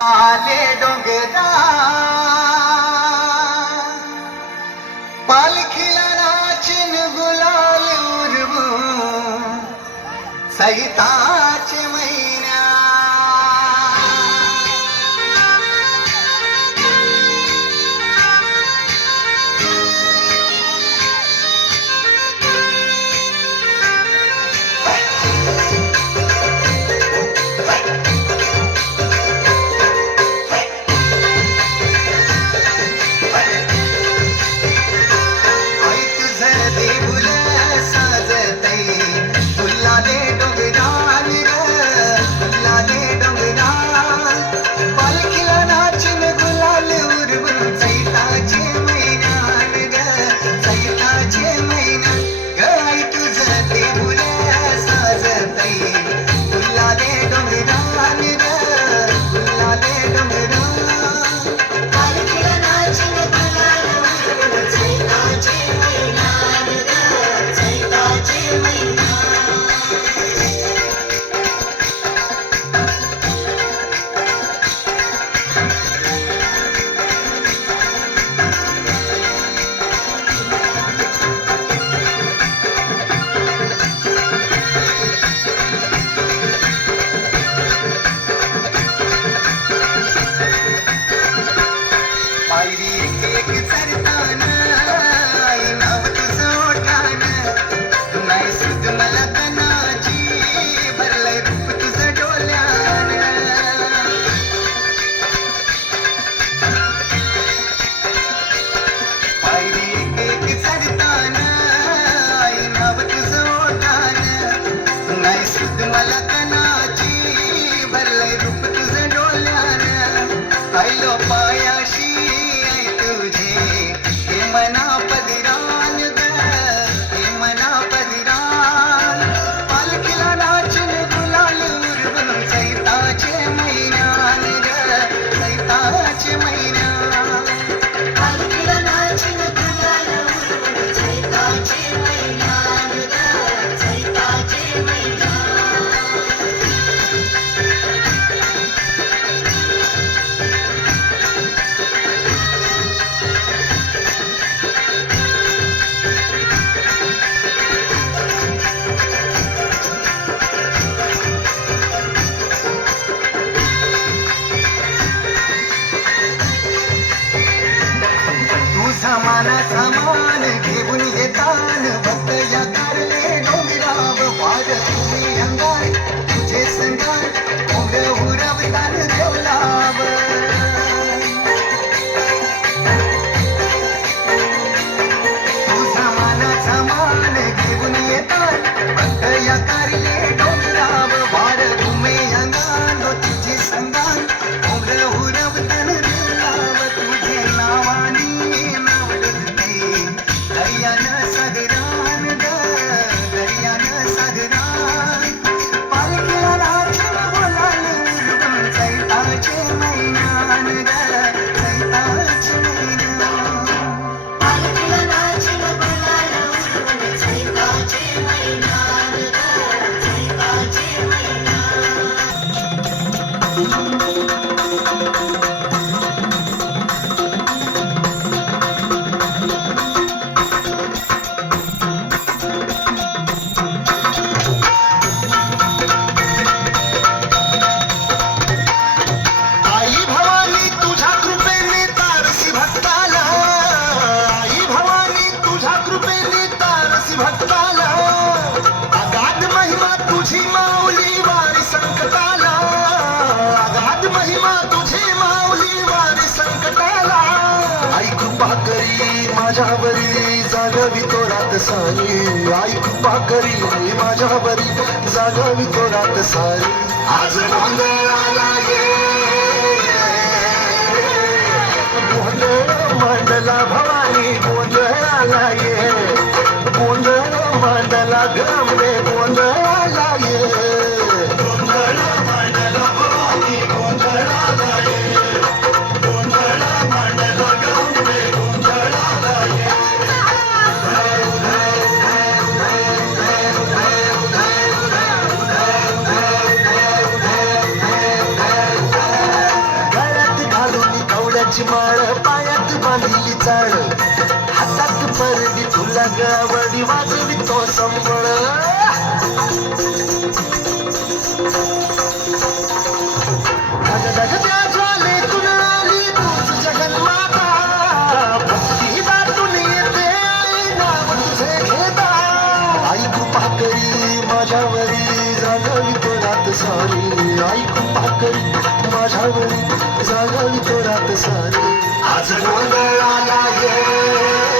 आले डोंगरा पालखीला नाचिन गुलाल उडवून सैताचे महिन्या सामान घेऊन येतान भक्त या कारले डोंगराव वाज तुम्ही अंगार तुझे संगार उरवतान देवलाव तू सामान घेऊन येतान भक्त या कारले डोंगराव वाज तुम्ही अंगार तुझे संगार उरवतान देवलाव तुझे नावानी माझ्यावरी जागवी तो रात सारी आई कृपा करी माझ्यावरी जागवी तो रात सारी आज गोंधळाला ये गोंधळ मांडला भवानी गोंधळाला ये गोंधळ मांडला गमरे गोंधळाला ये गोंधळ मांडला भवानी गोंधळाला ये गोंधळ मांडला गमरे फुलाची माळ पायात बांधिली चाळ हातात परडी तुला गळावडी वाजवी तो संबळ त्या ज्वालेतून आली तूच जगन्माता भक्ती दाटून येते नाव तुझे घेता आई कृपा करी माझ्यावरी जागावी तो रात सारी आई कृपा करी माझ्यावरी जागावी तो रात सारी आज गोंधळाला ये